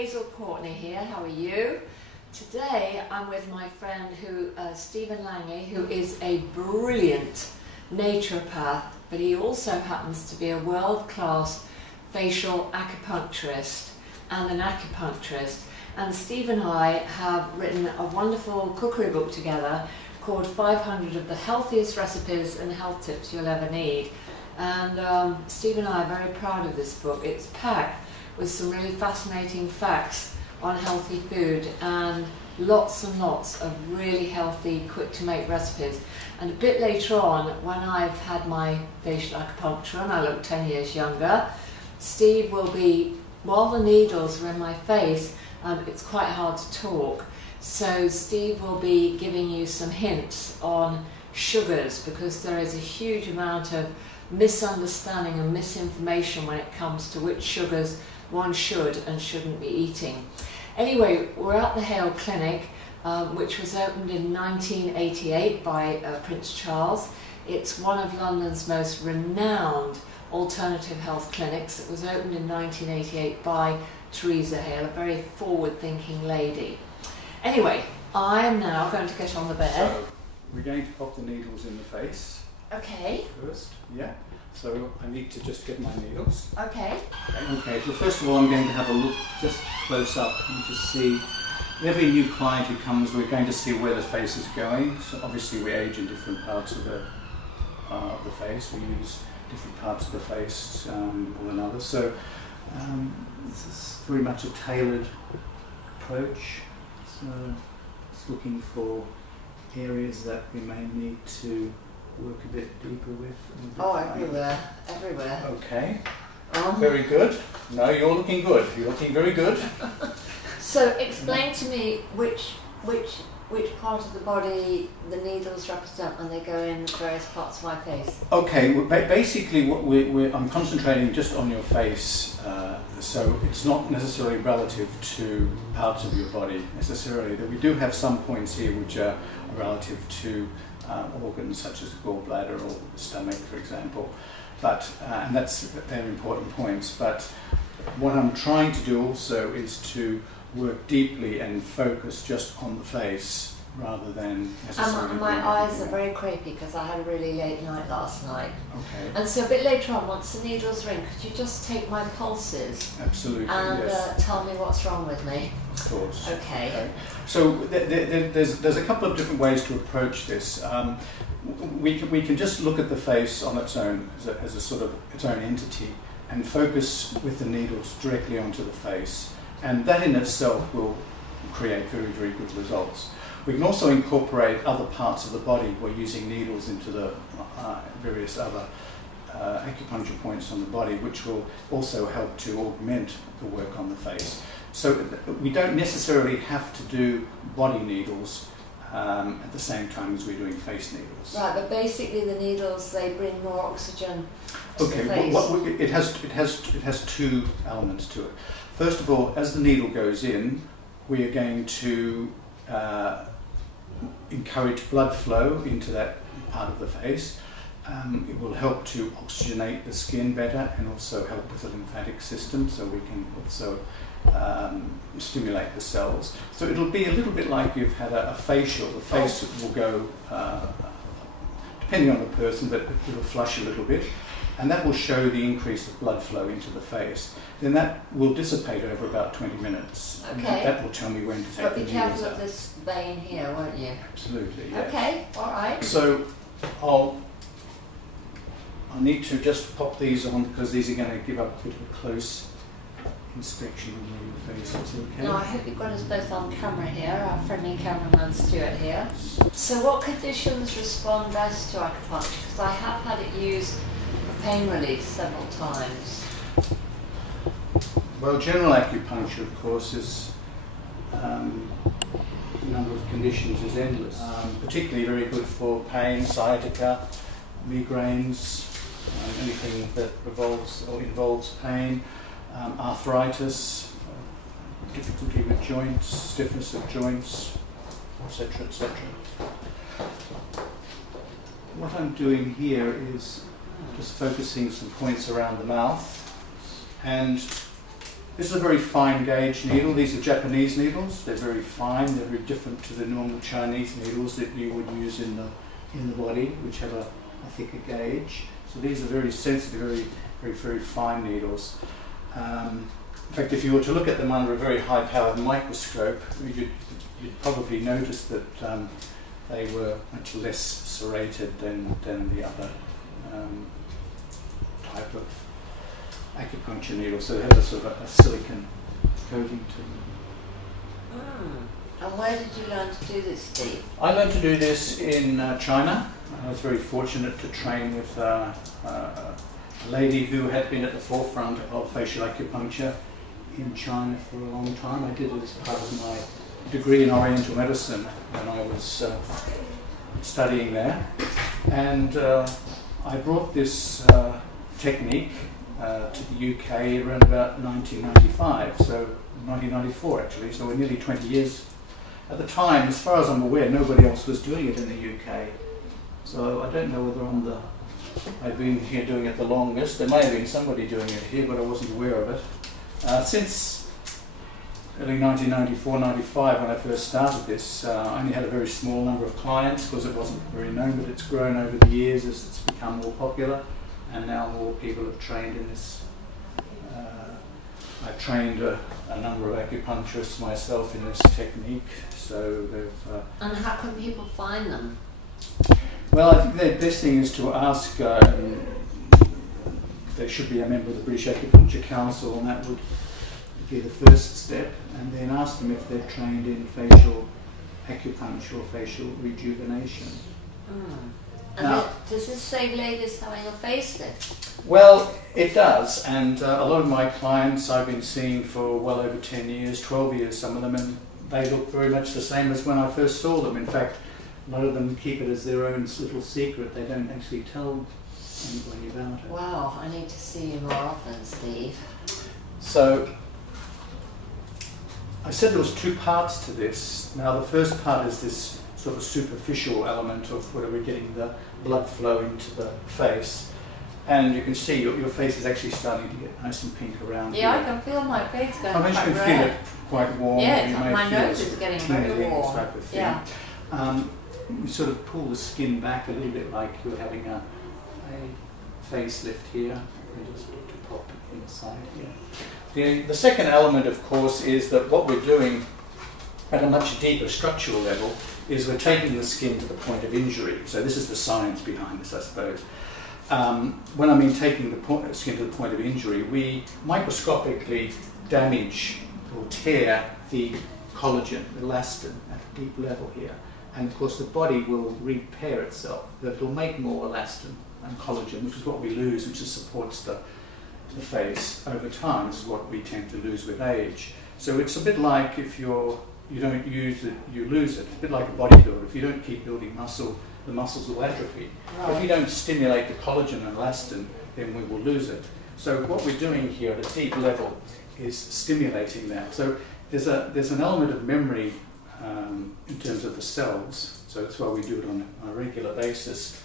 Hazel, Courteney here. How are you? Today I'm with my friend Stephen Langley, who is a brilliant naturopath, but he also happens to be a world-class facial acupuncturist and an acupuncturist. And Steve and I have written a wonderful cookery book together called 500 of the Healthiest Recipes and Health Tips You'll Ever Need. And Steve and I are very proud of this book. It's packed with some really fascinating facts on healthy food and lots of really healthy, quick to make recipes. And a bit later on, when I've had my facial acupuncture and I look 10 years younger, Steve will be, while the needles are in my face, it's quite hard to talk. So Steve will be giving you some hints on sugars, because there is a huge amount of misunderstanding and misinformation when it comes to which sugars one should and shouldn't be eating. Anyway, we're at the Hale Clinic, which was opened in 1988 by Prince Charles. It's one of London's most renowned alternative health clinics. It was opened in 1988 by Teresa Hale, a very forward-thinking lady. Anyway, I am now going to get on the bed. So, we're going to pop the needles in the face. Okay. First, yeah. So I need to just get my needles. Okay. Okay, so first of all I'm going to have a look just close up and just see. Every new client who comes, we're going to see where the face is going. So obviously we age in different parts of the face. We use different parts of the face one another. So this is very much a tailored approach. So it's looking for areas that we may need to work a bit deeper with. Oh, everywhere, everywhere. Okay, very good. No, you're looking good. You're looking very good. So explain to me which part of the body the needles represent when they go in various parts of my face. Okay, well, basically I'm concentrating just on your face, so it's not necessarily relative to parts of your body necessarily. That we do have some points here which are relative to organs such as the gallbladder or the stomach, for example, but and they're important points. But what I'm trying to do also is to work deeply and focus just on the face rather than necessarily. And my eyes are very creepy because I had a really late night last night. Okay. And so a bit later on, once the needles are in, could you just take my pulses? Absolutely. And yes. Tell me what's wrong with me? Of course. Okay. So there's a couple of different ways to approach this. We can just look at the face on its own as a sort of its own entity and focus with the needles directly onto the face, and that in itself will create very good results. We can also incorporate other parts of the body. We're using needles into the various other acupuncture points on the body, which will also help to augment the work on the face. So we don't necessarily have to do body needles at the same time as we're doing face needles. Right, but basically the needles, they bring more oxygen to the face. Well, it has two elements to it. First of all, as the needle goes in, we are going to encourage blood flow into that part of the face. It will help to oxygenate the skin better and also help with the lymphatic system, so we can also stimulate the cells. So it'll be a little bit like you've had a facial. The face will go, depending on the person, but it'll flush a little bit, and that will show the increase of blood flow into the face. Then that will dissipate over about 20 minutes. Okay. And that will tell me when to take the needles out. But be careful of this vein here, won't you? Absolutely, yes. Okay, all right. So I need to just pop these on because these are going to give up a bit of a close inspection of your face. Okay? No, I hope you've got us both on camera here, our friendly cameraman Stuart here. So what conditions respond best to acupuncture? Because I have had it used for pain relief several times. Well, general acupuncture, of course, is the number of conditions is endless. Particularly very good for pain, sciatica, migraines, anything that involves pain, arthritis, difficulty with joints, stiffness of joints, etc., etc. What I'm doing here is just focusing some points around the mouth, and This is a very fine gauge needle. These are Japanese needles. They're very fine. They're very different to the normal Chinese needles that you would use in the body, which have a thicker gauge. So these are very sensitive, very fine needles. In fact, if you were to look at them under a very high-powered microscope, you'd probably notice that they were much less serrated than the other type of acupuncture needle. So they have a sort of a silicon coating to them. And where did you learn to do this, Steve? I learned to do this in China. I was very fortunate to train with a lady who had been at the forefront of facial acupuncture in China for a long time. I did it as part of my degree in Oriental medicine when I was studying there. And I brought this technique to the UK around about 1995, so 1994 actually, so we're nearly 20 years. At the time, as far as I'm aware, nobody else was doing it in the UK. So I don't know whether I've been here doing it the longest. There may have been somebody doing it here, but I wasn't aware of it. Since early 1994-95, when I first started this, I only had a very small number of clients because it wasn't very known, but it's grown over the years as it's become more popular, and now more people have trained in this. I've trained a number of acupuncturists myself in this technique, so they've... and how can people find them? Well, I think the best thing is to ask, they should be a member of the British Acupuncture Council, and that would be the first step, and then ask them if they're trained in facial acupuncture or facial rejuvenation. And now, does this save ladies having a facelift? Well, it does, and a lot of my clients I've been seeing for well over 10 years, 12 years, some of them, and they look very much the same as when I first saw them. In fact, a lot of them keep it as their own little secret. They don't actually tell anybody about it. Wow, I need to see you more often, Steve. So, I said there was two parts to this. Now, the first part is this sort of superficial element of where we're getting the blood flow into the face. And you can see your face is actually starting to get nice and pink around here. Yeah, I can feel my face going quite red. You can feel it quite warm. Yeah, my nose is getting very warm. Type of thing. Yeah. You sort of pull the skin back a little bit like you're having a facelift here. And just pop it inside here. The second element, of course, is that what we're doing at a much deeper structural level is we're taking the skin to the point of injury. So this is the science behind this, I suppose. When I mean taking the skin to the point of injury, we microscopically damage or tear the collagen, the elastin, at a deep level here. And of course the body will repair itself. It will make more elastin and collagen, which is what we lose, which supports the face over time. This is what we tend to lose with age. So it's a bit like if you don't use it, you lose it. It's a bit like a bodybuilder. If you don't keep building muscle, the muscles will atrophy. Right. If you don't stimulate the collagen and elastin, then we will lose it. So what we're doing here at a deep level is stimulating that. So there's an element of memory in terms of the cells. So that's why we do it on a regular basis.